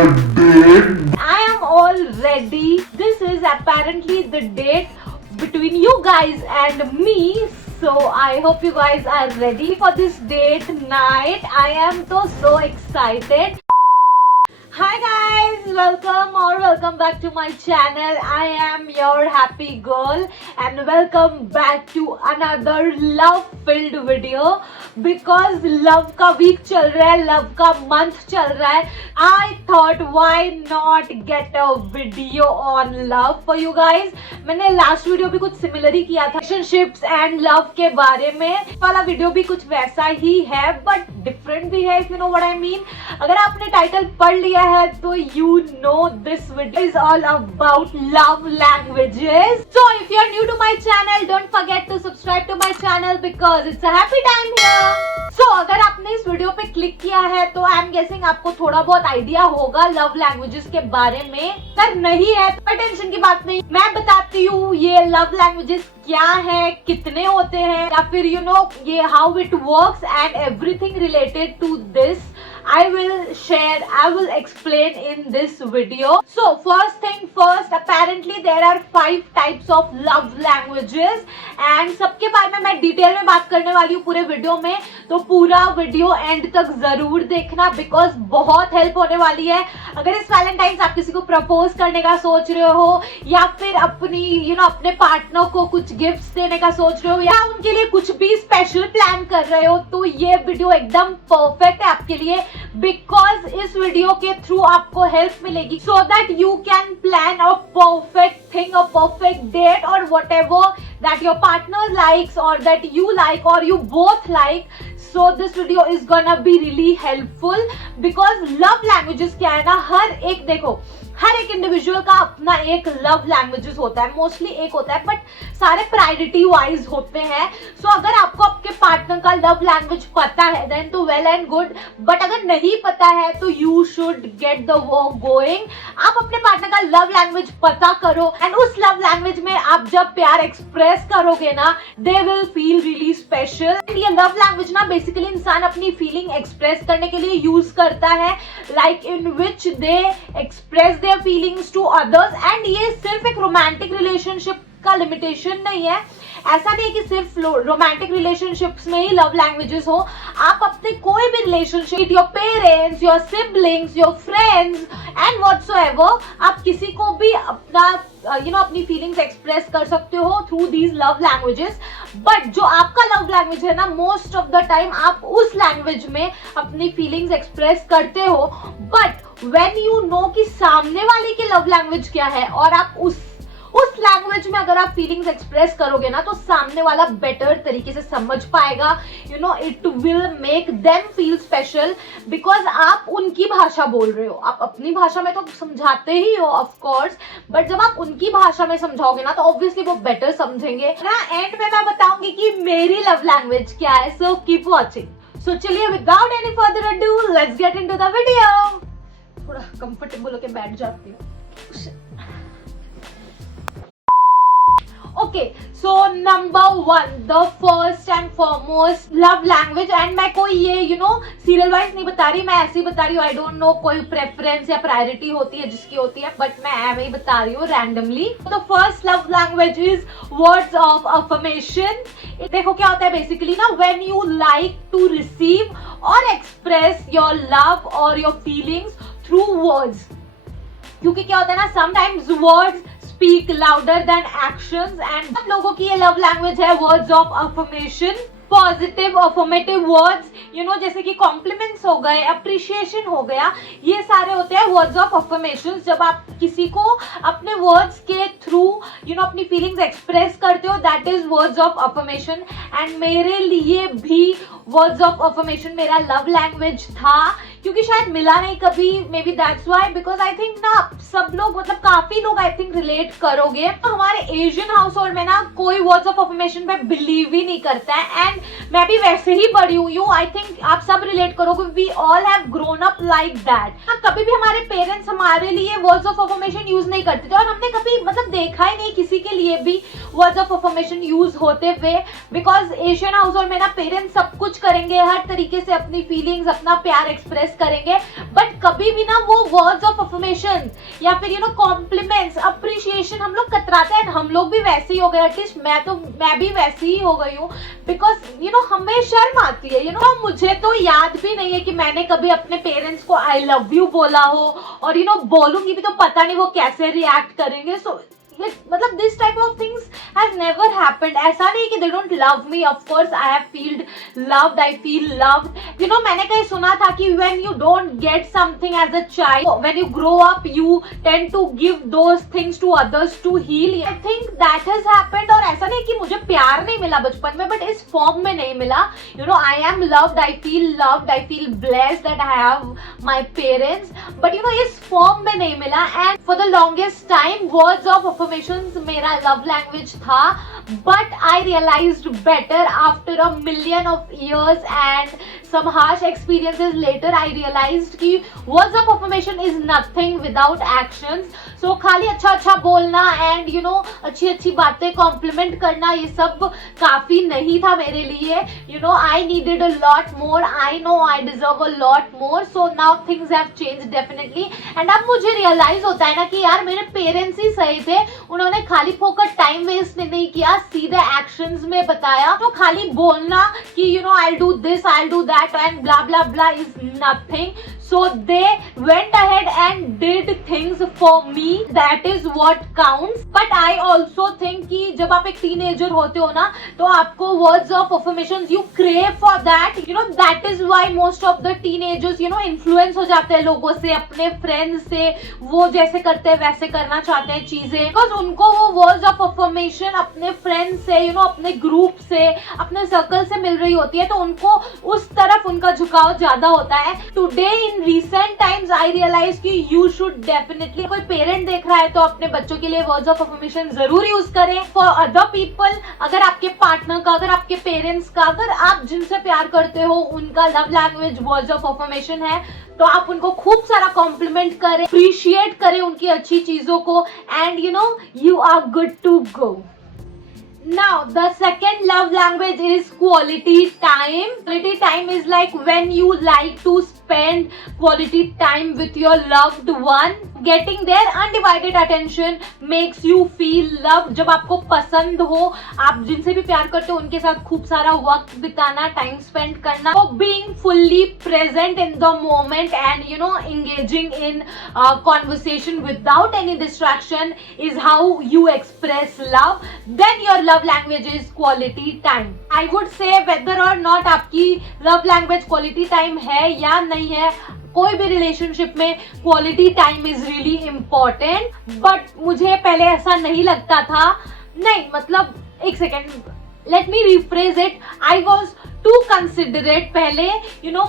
date. I am all ready. This is apparently the date between you guys and me. So I hope you guys are ready for this date night. I am so excited. Hi guys, welcome back to my channel. I am your happy girl and welcome back to another love filled video. Because love का week चल रहा है, love का month चल रहा है, I thought why not get a video on love for you guys. मैंने last video भी कुछ similar ही किया था relationships and love के बारे में. वाला video भी कुछ वैसा ही है but different भी है, if you know what I mean. अगर आपने title पढ़ लिया है तो you know this video is all about love languages. So if you are new to my channel, don't forget to subscribe to my channel because it's a happy time here. So अगर आपने इस video पे click किया है तो I am guessing आपको थोड़ा बहुत आइडिया होगा लव लैंग्वेजेस के बारे में. अगर नहीं है तो टेंशन की बात नहीं, मैं बताती हूँ ये लव लैंग्वेजेस क्या है, कितने होते हैं, या फिर यू नो ये how it works and everything related to this I will explain in this video. So first thing first, apparently there are 5 types of love languages and सबके बारे में मैं डिटेल में बात करने वाली हूँ पूरे वीडियो में. तो पूरा वीडियो एंड तक जरूर देखना बिकॉज बहुत हेल्प होने वाली है. अगर इस वैलेंटाइंस आप किसी को प्रपोज करने का सोच रहे हो या फिर अपनी अपने पार्टनर को कुछ गिफ्ट्स देने का सोच रहे हो या उनके लिए कुछ भी स्पेशल प्लान कर रहे हो तो ये वीडियो एकदम परफेक्ट है आपके लिए. बिकॉज इस वीडियो के थ्रू आपको हेल्प मिलेगी so that you can plan a perfect thing, a perfect date और whatever that your partner likes और दैट यू लाइक और you both like. So this video is gonna be really helpful because love languages क्या है ना, हर एक individual का अपना एक लव लैंग्वेजेस होता है. मोस्टली एक होता है बट सारे प्रायोरिटी वाइज होते हैं. सो अगर आपको आपके पार्टनर का लव लैंग्वेज पता है देन तो वेल एंड गुड, बट अगर नहीं पता है तो you should get the work going. आप अपने पार्टनर का लव लैंग्वेज पता करो एंड उस लव लैंग्वेज में आप जब प्यार एक्सप्रेस करोगे ना they will feel really special. ये लव लैंग्वेज ना बेसिकली इंसान अपनी फीलिंग एक्सप्रेस करने के लिए यूज करता है, like in which they express their feelings to others. And ये सिर्फ एक रोमांटिक रिलेशनशिप का लिमिटेशन नहीं है. ऐसा नहीं है कि सिर्फ रोमांटिक रिलेशनशिप्स में ही लव लैंग्वेजेस हो. आप अपने कोई भी relationship, your parents, your siblings, your friends and whatsoever, आप किसी को भी अपना अपनी फीलिंग्स एक्सप्रेस कर सकते हो through these love languages. But जो आपका लव लैंग्वेज है ना, मोस्ट ऑफ द टाइम आप उस लैंग्वेज में अपनी फीलिंग्स एक्सप्रेस करते हो. बट व्हेन यू नो कि सामने वाले की लव लैंग्वेज क्या है और आप उस लैंग्वेज में अगर आप फीलिंग्स एक्सप्रेस करोगे ना तो सामने वाला बेटर तरीके से समझ पाएगा. It will make them feel special because आप उनकी भाषा बोल रहे हो. आप अपनी भाषा में तो समझाते ही हो ऑफ कोर्स, बट जब आप उनकी भाषा में समझाओगे ना तो ऑब्वियसली वो बेटर समझेंगे ना. एंड में मैं बताऊंगी कि मेरी लव लैंग्वेज क्या है. So keep watching. सो चलिए without any further ado let's get into the video. थोड़ा कंफर्टेबल होके बैठ जाती हूँ. Okay, so number 1, the first and foremost love language, and मैं कोई ये serial wise नहीं बता रही, मैं ऐसे ही बता रही हूँ. I don't know कोई preference या priority होती है जिसकी होती है, but मैं ऐसे ही बता रही हूँ randomly. The first love language is words of affirmation. देखो क्या होता है basically ना, when you like to receive or express your love or your feelings through words. क्योंकि क्या होता है ना, sometimes words speak louder than actions and सब लोगों की ये लव लैंग्वेज है words of affirmation. Positive affirmative words जैसे कि कॉम्प्लीमेंट्स हो गए, अप्रिशिएशन हो गया, ये सारे होते हैं वर्ड्स ऑफ अफर्मेशन. जब आप किसी को अपने वर्ड्स के थ्रू अपनी फीलिंग्स एक्सप्रेस करते हो that is words of affirmation. And मेरे लिए भी वर्ड्स ऑफ अफर्मेशन मेरा लव लैंग्वेज था क्योंकि शायद मिला नहीं कभी, may be that's why. Because I think ना सब लोग काफी लोग आई थिंक रिलेट करोगे. तो हमारे एशियन हाउस होल्ड में ना कोई वर्ड्स ऑफ अफर्मेशन पे बिलीव ही नहीं करता है. एंड मैं भी वैसे ही बड़ी हुई हूँ. आई थिंक आप सब रिलेट करोगे. We all have grown up like that. कभी भी हमारे पेरेंट्स हमारे लिए वर्ड्स ऑफ अफर्मेशन यूज नहीं करते थे और हमने कभी देखा ही नहीं किसी के लिए भी वर्ड्स ऑफ अफर्मेशन यूज होते हुए. बिकॉज एशियन हाउस होल्ड में ना पेरेंट्स सब कुछ करेंगे, हर तरीके से अपनी फीलिंग्स, अपना प्यार एक्सप्रेस एक्सप्रेस करेंगे, बट कभी भी ना वो वर्ड्स ऑफ अफर्मेशन या फिर कॉम्प्लीमेंट्स, अप्रिशिएशन हम लोग कतराते हैं। हम लोग भी वैसे ही हो गए, एटलीस्ट मैं भी वैसी ही हो गई हूँ, बिकॉज हमें शर्म आती है। मुझे तो याद भी नहीं है कि मैंने कभी अपने पेरेंट्स को आई लव यू बोला हो, और बोलूंगी भी तो पता नहीं वो कैसे रिएक्ट करेंगे। सो मतलब this type of things has never happened. ऐसा नहीं कि they don't love me, of course I have felt loved, I feel loved. मैंने कहीं सुना था कि when you don't get something as a child, when you grow up you tend to give those things to others to heal. I think that has happened. और ऐसा नहीं कि मुझे प्यार नहीं मिला बचपन में, बट इस फॉर्म में नहीं मिला। I am loved, I feel blessed that I have my parents, but इस फॉर्म में नहीं मिला। And for the longest time words of मेरा लव लैंग्वेज था, but I realized better after a million of years and some harsh experiences later. I realized कि words of affirmation is nothing without actions. So खाली अच्छा बोलना and अच्छी अच्छी बातें compliment करना, ये सब काफी नहीं था मेरे लिए. I needed a lot more. I know I deserve a lot more. So now things have changed definitely. And अब मुझे realize होता है ना कि यार मेरे parents ही सही थे. उन्होंने खाली फोकट टाइम वेस्ट नहीं किया, सीधे एक्शंस में बताया. तो खाली बोलना कि I'll do this, I'll do that and blah blah blah is nothing. So they went ahead and did things for me. That is what counts. But I also think कि जब आप एक teenager होते हो ना, तो आपको words of affirmations you crave for that. That is why most of the teenagers influence हो जाते हैं लोगों से, अपने friends से. वो जैसे करते हैं वैसे करना चाहते हैं चीजें, because उनको वो words of affirmation अपने friends से अपने group से, अपने circle से मिल रही होती है, तो उनको उस तरफ उनका झुकाव ज्यादा होता है. Today in recent times I realize कि you should definitely, कोई पेरेंट देख रहा है तो अपने बच्चों के लिए words of affirmation जरूर यूज करें. For other people, अगर आपके पार्टनर का, अगर आपके पेरेंट्स का, अगर आप जिनसे प्यार करते हो उनका love language words of affirmation है, तो आप उनको खूब सारा कॉम्प्लीमेंट करें, अप्रिशिएट करें उनकी अच्छी चीजों को, and you are good to go. Now the second love language is quality time. Quality time is like when you like to spend quality time with your loved one. Getting their undivided attention makes you feel loved. जब आपको पसंद हो, आप जिनसे भी प्यार करते हो उनके साथ खूब सारा वक्त बिताना, टाइम स्पेंड करना. So being fully present in the moment and engaging in conversation without any distraction is how you express love. Then your love language is quality time. I would say whether or not आपकी love language quality time है या नहीं है, कोई भी relationship में quality time is really important. But मुझे पहले ऐसा नहीं लगता था. नहीं, मतलब एक second, let me rephrase it. I was too considerate पहले.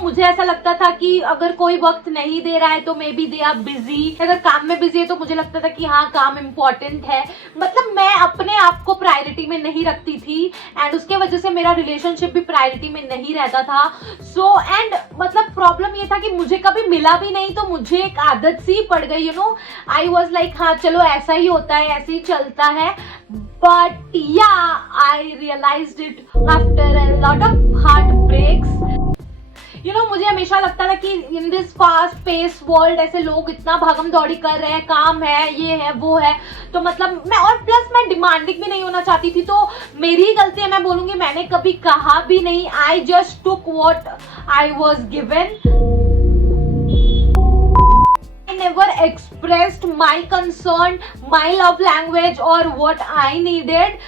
मुझे ऐसा लगता था कि अगर कोई वक्त नहीं दे रहा है तो maybe they are busy. अगर काम में बिजी है तो मुझे लगता था कि हाँ काम इम्पोर्टेंट है. मतलब मैं अपने आप को प्रायोरिटी में नहीं रखती थी, एंड उसके वजह से मेरा रिलेशनशिप भी प्रायोरिटी में नहीं रहता था. सो एंड मतलब प्रॉब्लम ये था कि मुझे कभी मिला भी नहीं, तो मुझे एक आदत सी पड़ गई. आई वॉज लाइक हाँ चलो ऐसा ही होता है, ऐसे ही चलता है. But yeah, I realized it after a lot of heartbreaks. मुझे हमेशा लगता था कि in this fast pace world ऐसे लोग इतना भागम दौड़ी कर रहे हैं, काम है, ये है, वो है, तो मतलब मैं, और प्लस मैं डिमांडिंग भी नहीं होना चाहती थी. तो मेरी ही गलती है, मैं बोलूंगी मैंने कभी कहा भी नहीं. I just took what I was given. I never expressed my concern, my love language or what I needed.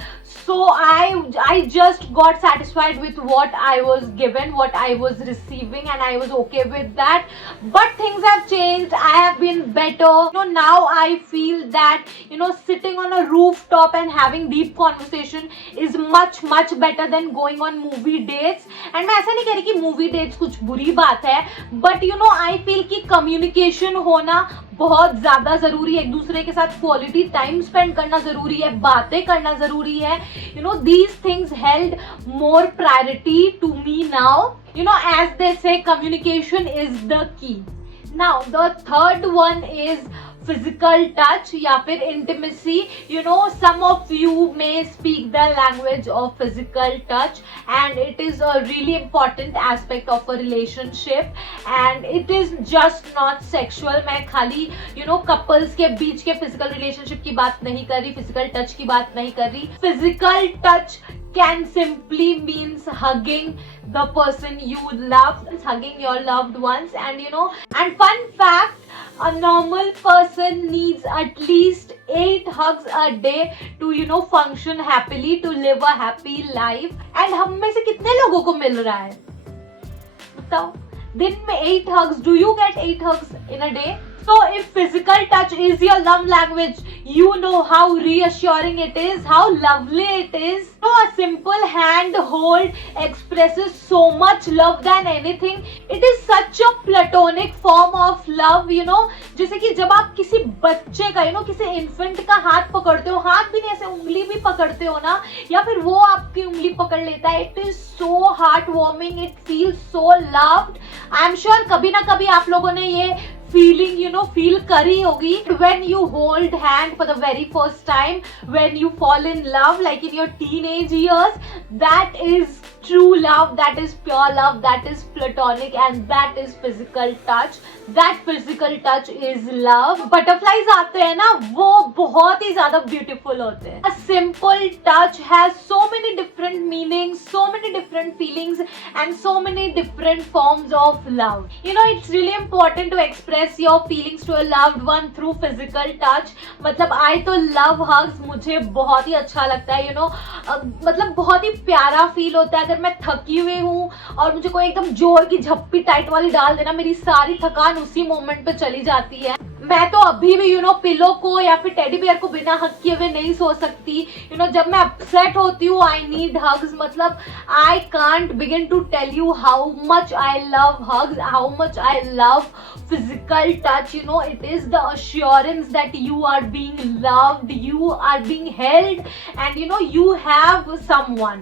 So I just got satisfied with what I was given, what I was receiving, and I was okay with that. But things have changed. I have been better. Now I feel that sitting on a rooftop and having deep conversation is much better than going on movie dates. And मैं ऐसा नहीं कह रही कि movie dates कुछ बुरी बात है, but I feel कि communication होना बहुत ज्यादा जरूरी है. एक दूसरे के साथ क्वालिटी टाइम स्पेंड करना जरूरी है, बातें करना जरूरी है. These things held more priority to me now. As they say, communication is the key. Now the third one is physical touch या फिर intimacy. You know, some of you may speak the language of physical touch and it is a really important aspect of a relationship and it is just not sexual. मैं खाली couples के बीच के physical relationship की बात नहीं कर रही, physical touch की बात नहीं कर रही. Physical touch can simply means hugging the person you love, hugging your loved ones. And fun fact, a normal person needs at least 8 hugs a day to function happily, to live a happy life. And हम में से कितने लोगों को मिल रहा है बताओ? दिन में 8 hugs. Do you get 8 hugs in a day? So if physical touch is your love language, you know how reassuring it is, how lovely it is. A simple hand hold expresses so much love than anything. It is such a platonic form of love, जैसे कि जब आप किसी बच्चे का किसी infant का हाथ पकड़ते हो, हाथ भी नहीं ऐसे उंगली भी पकड़ते हो ना, या फिर वो आपकी उंगली पकड़ लेता है, it is so heart warming, it feels so loved. I am sure कभी ना कभी आप लोगों ने ये feeling feel करी होगी when you hold hand for the very first time, when you fall in love like in your teenage years. That is true love, that is pure love, that is platonic, and that is physical touch. That physical touch is love. Butterflies आते हैं ना, वो बहुत ही ज्यादा beautiful होते हैं. A simple touch has so many different meanings, so many different feelings, and so many different forms of love. It's really important to express your feelings to a loved one through physical touch. मतलब I तो love hugs, मुझे बहुत ही अच्छा लगता है. मतलब बहुत ही प्यारा फील होता है. अगर मैं थकी हुई हूँ और मुझे कोई एकदम जोर की झप्पी टाइट वाली डाल देना, मेरी सारी थकान उसी मोमेंट पे चली जाती है. मैं तो अभी भी पिलो को या फिर टेडी बियर को बिना हग किए हुए नहीं सो सकती. जब मैं अपसेट होती हूँ, आई नीड हग्स. मतलब I can't begin to tell you how much I love hugs, how much I love physical touch. It is the assurance that you are being loved, you are being held, and you have someone.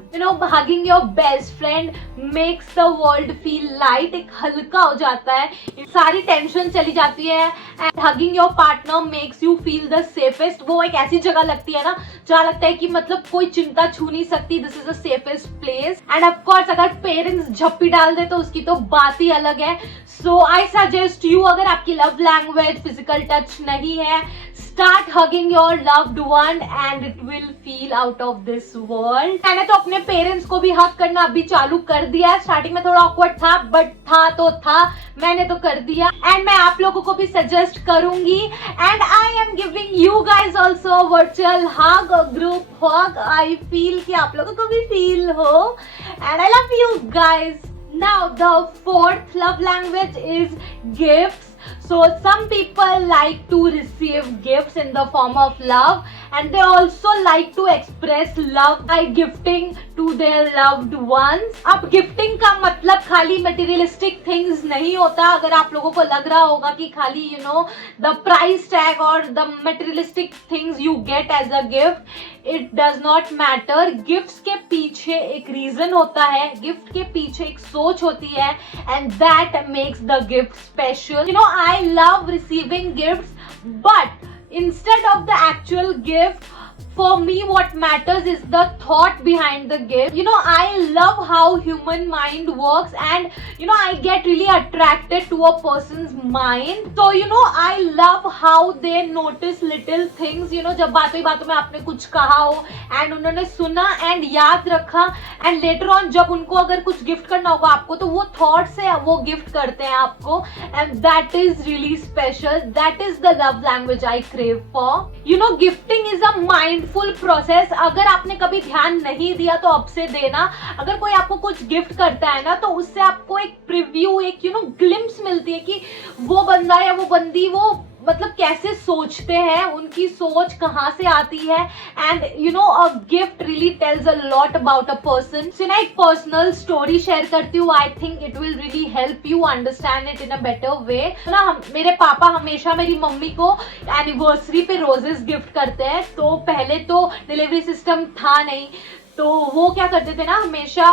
Hugging your best friend makes the world feel light. एक हल्का हो जाता है, सारी tension चली जाती है. and hugging your partner makes you feel the safest. वो एक ऐसी जगह लगती है ना जहाँ लगता है कि मतलब कोई चिंता छू नहीं सकती. This is the safest place. End of course अगर पेरेंट्स झप्पी डाल दे तो उसकी तो बात ही अलग है. सो आई सजेस्ट यू, अगर आपकी लव लैंग्वेज फिजिकल टच नहीं है, start hugging your loved one and it will feel out of this world. मैंने तो अपने पेरेंट्स को भी हग करना अभी चालू कर दिया. स्टार्टिंग में थोड़ा ऑकवर्ड था, बट था तो था, मैंने तो कर दिया. एंड मैं आप लोगों को भी सजेस्ट करूंगी. And I am giving you guys also virtual hug, group hug. I feel कि आप लोगों को भी फील हो. And I love you guys. Now the fourth love language is gifts. So some people like to receive gifts in the form of love, and they also like to express love by gifting to their loved ones. अब gifting का मतलब खाली materialistic things नहीं होता. अगर आप लोगों को लग रहा होगा कि खाली the price tag or the materialistic things you get as a gift, it does not matter. Gifts के पीछे एक रीजन होता है, गिफ्ट के पीछे एक सोच होती है, and that makes the gift special. I love receiving gifts, but instead of the actual gift, for me what matters is the thought behind the gift. I love how human mind works, and I get really attracted to a person's mind. So I love how they notice little things. जब बातों में आपने कुछ कहा हो and उन्होंने सुना and याद रखा, and later on जब उनको अगर कुछ गिफ्ट करना होगा आपको, तो वो थॉट से वो गिफ्ट करते हैं आपको. And that is really special. That is the love language I crave for. Gifting is a mindful process. अगर आपने कभी ध्यान नहीं दिया तो अब से देना. अगर कोई आपको कुछ गिफ्ट करता है ना, तो उससे आपको एक प्रीव्यू, एक ग्लिम्स मिलती है कि वो बंदा या वो बंदी वो मतलब कैसे सोचते हैं, उनकी सोच कहाँ से आती है. And a gift really tells a lot about a person. So ना एक पर्सनल स्टोरी शेयर करती हूँ. I think it will really help you understand it in a better way. मेरे पापा हमेशा मेरी मम्मी को एनिवर्सरी पे रोजेस गिफ्ट करते हैं. तो पहले तो डिलीवरी सिस्टम था नहीं, तो वो क्या करते थे ना, हमेशा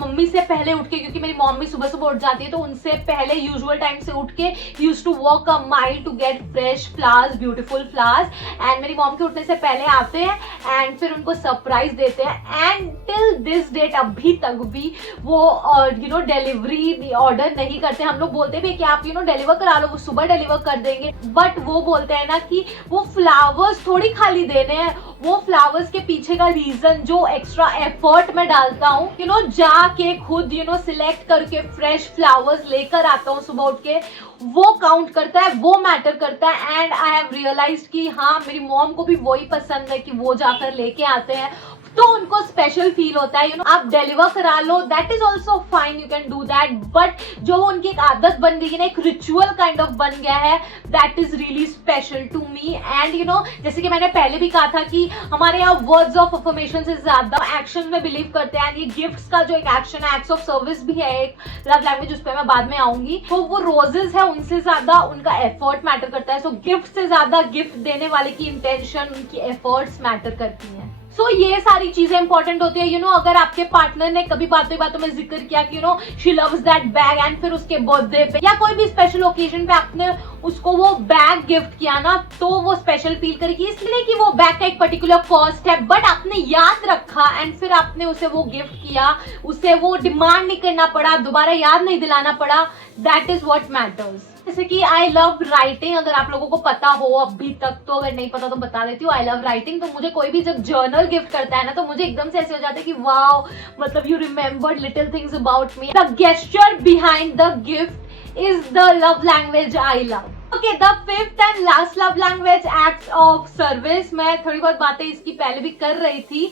मम्मी से पहले उठ के, क्योंकि मेरी मम्मी सुबह सुबह उठ जाती है, तो उनसे पहले यूजुअल टाइम से उठ के used to walk a mile to get fresh flowers, beautiful flowers. And मेरी मॉम के उठने से पहले आते हैं एंड फिर उनको सरप्राइज देते हैं। एंड टिल दिस डेट अभी तक भी वो डिलीवरी ऑर्डर नहीं करते। हम लोग बोलते भी कि आप डिलीवर करा लो, वो सुबह डिलीवर कर देंगे, बट वो बोलते हैं ना कि वो फ्लावर्स थोड़ी खाली देने हैं, वो फ्लावर्स के पीछे का रीजन जो एक्स्ट्रा एफर्ट मैं डालता हूँ, जाके खुद सिलेक्ट करके फ्रेश फ्लावर्स लेकर आता हूँ सुबह उठ के, वो काउंट करता है, वो मैटर करता है। एंड आई हैव रियलाइज्ड कि हाँ, मेरी मॉम को भी वही पसंद है कि वो जाकर लेके आते हैं, तो उनको स्पेशल फील होता है। आप डिलीवर करा लो, that is also fine, you can do that, but जो उनकी एक आदत बन गई है ना, एक रिचुअल काइंड ऑफ बन गया है, that is really special to me. And जैसे कि मैंने पहले भी कहा था कि हमारे यहाँ वर्ड्स ऑफ अफर्मेशन से ज्यादा एक्शन में बिलीव करते हैं। ये गिफ्ट्स का जो एक एक्शन है, एक्ट्स ऑफ सर्विस भी है एक लव लैंग्वेज, उस पर मैं बाद में आऊंगी। तो वो रोजेस है, उनसे ज्यादा उनका एफर्ट मैटर करता है। सो गिफ्ट से ज्यादा गिफ्ट देने वाले की इंटेंशन, उनकी एफर्ट्स मैटर करती हैं। सो ये सारी चीजें इंपॉर्टेंट होती है। अगर आपके पार्टनर ने कभी बातों बातों में जिक्र किया कि she loves that bag, and फिर उसके बर्थडे पे या कोई भी स्पेशल ओकेजन पे आपने उसको वो बैग गिफ्ट किया ना, तो वो स्पेशल फील करेगी। इसलिए कि वो बैग का एक पर्टिकुलर कॉस्ट है, बट आपने याद रखा एंड फिर आपने उसे वो गिफ्ट किया, उसे वो डिमांड नहीं करना पड़ा, दोबारा याद नहीं दिलाना पड़ा, दैट इज व्हाट मैटर्स। जैसे कि आई लव राइटिंग, अगर आप लोगों को पता हो अभी तक, तो अगर नहीं पता तो बता देती हूँ। आई लव राइटिंग, तो मुझे कोई भी जब जर्नल गिफ्ट करता है ना, तो मुझे एकदम से ऐसे हो जाता है कि वाओ, मतलब you remembered little things about me. The gesture behind the gift is the love language I love. Okay, the fifth and last love language, acts of service. मैं थोड़ी बहुत बातें इसकी पहले भी कर रही थी।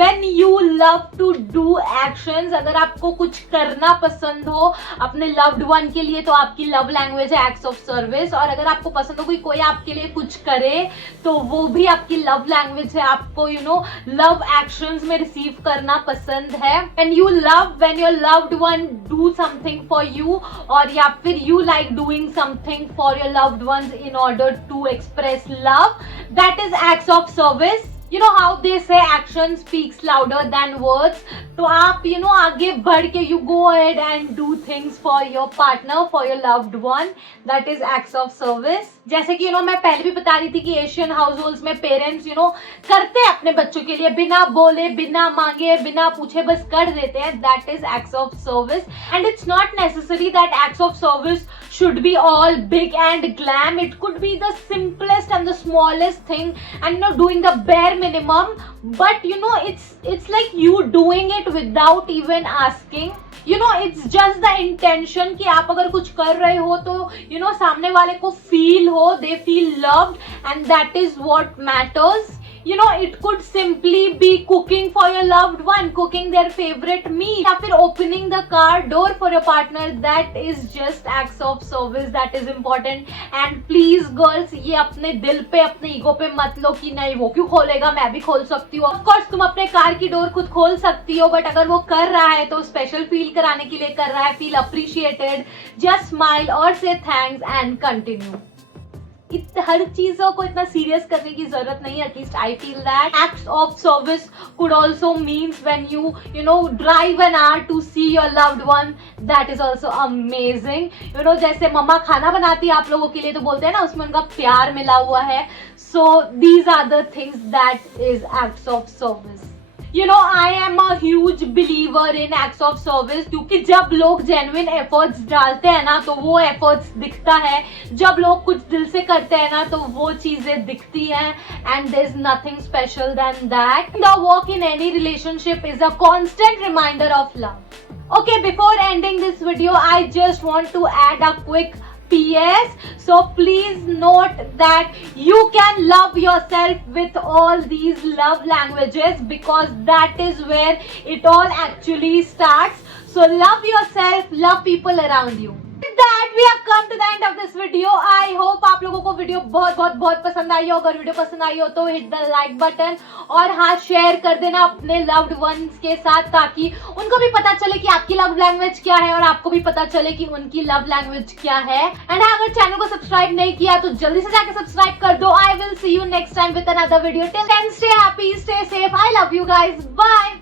When you love to do actions, अगर आपको कुछ करना पसंद हो अपने loved one के लिए, तो आपकी love language है acts of service। और अगर आपको पसंद हो कोई आपके लिए कुछ करे, तो वो भी आपकी love language है। आपको love actions में receive करना पसंद है। And you love when your loved one do something for you, और या फिर you like doing something for your loved ones in order to express love, that is acts of service. How they say action speaks louder than words. तो आप आगे बढ़ के you go ahead and do things for your partner, for your loved one, that is acts of service. जैसे कि मैं पहले भी बता रही थी कि एशियन हाउस होल्ड्स में पेरेंट्स करते हैं अपने बच्चों के लिए, बिना बोले, बिना मांगे, बिना पूछे बस कर देते हैं, that is acts of service. And it's not necessary that acts of service should be all big and glam. It could be the simplest and the smallest thing, and doing the bare minimum, but it's like you doing it without even asking. It's just the intention कि आप अगर कुछ कर रहे हो तो सामने वाले को फील हो, they feel loved, and that is what matters. It could simply be cooking for your loved one, cooking their favorite meal, या फिर opening the car door for your partner. That is just acts of service, that is important. And please girls, ये अपने दिल पे, अपने ego पे मत लो कि नहीं वो क्यों खोलेगा, मैं भी खोल सकती हूँ। Of course तुम अपने कार की डोर खुद खोल सकती हो, बट अगर वो कर रहा है तो स्पेशल फील कराने के लिए कर रहा है, फील अप्रिशिएटेड, जस्ट स्माइल और से थैंक्स एंड कंटिन्यू। हर चीजों को इतना सीरियस करने की जरूरत नहीं है। At least I feel that acts of service could also means when you drive an hour to see your loved one, that is also amazing. जैसे मम्मा खाना बनाती है आप लोगों के लिए, तो बोलते हैं ना उसमें उनका प्यार मिला हुआ है। So these are the things that is acts of service. I am a huge believer in acts of service, क्योंकि जब लोग genuine efforts डालते हैं ना, तो वो efforts दिखता है। जब लोग कुछ दिल से करते हैं ना, तो वो चीजें दिखती हैं, and there is nothing special than that. The work in any relationship is a constant reminder of love. Okay, before ending this video, I just want to add a quick PS. So please note that you can love yourself with all these love languages, because that is where it all actually starts. So love yourself, love people around you. With that we have come to the end of this video. I hope आप लोगों को video बहुत बहुत बहुत पसंद आई हो। अगर video पसंद आई हो तो हिट द लाइक बटन, और हाँ शेयर कर देना अपने लव्ड वंस के साथ, ताकि उनको भी पता चले कि आपकी लव लैंग्वेज क्या है और आपको भी पता चले कि उनकी लव लैंग्वेज क्या है। एंड अगर चैनल को सब्सक्राइब नहीं किया तो जल्दी से जाके सब्सक्राइब कर दो। I will see you next time with another video. Till then stay happy, stay safe. I love you guys, bye.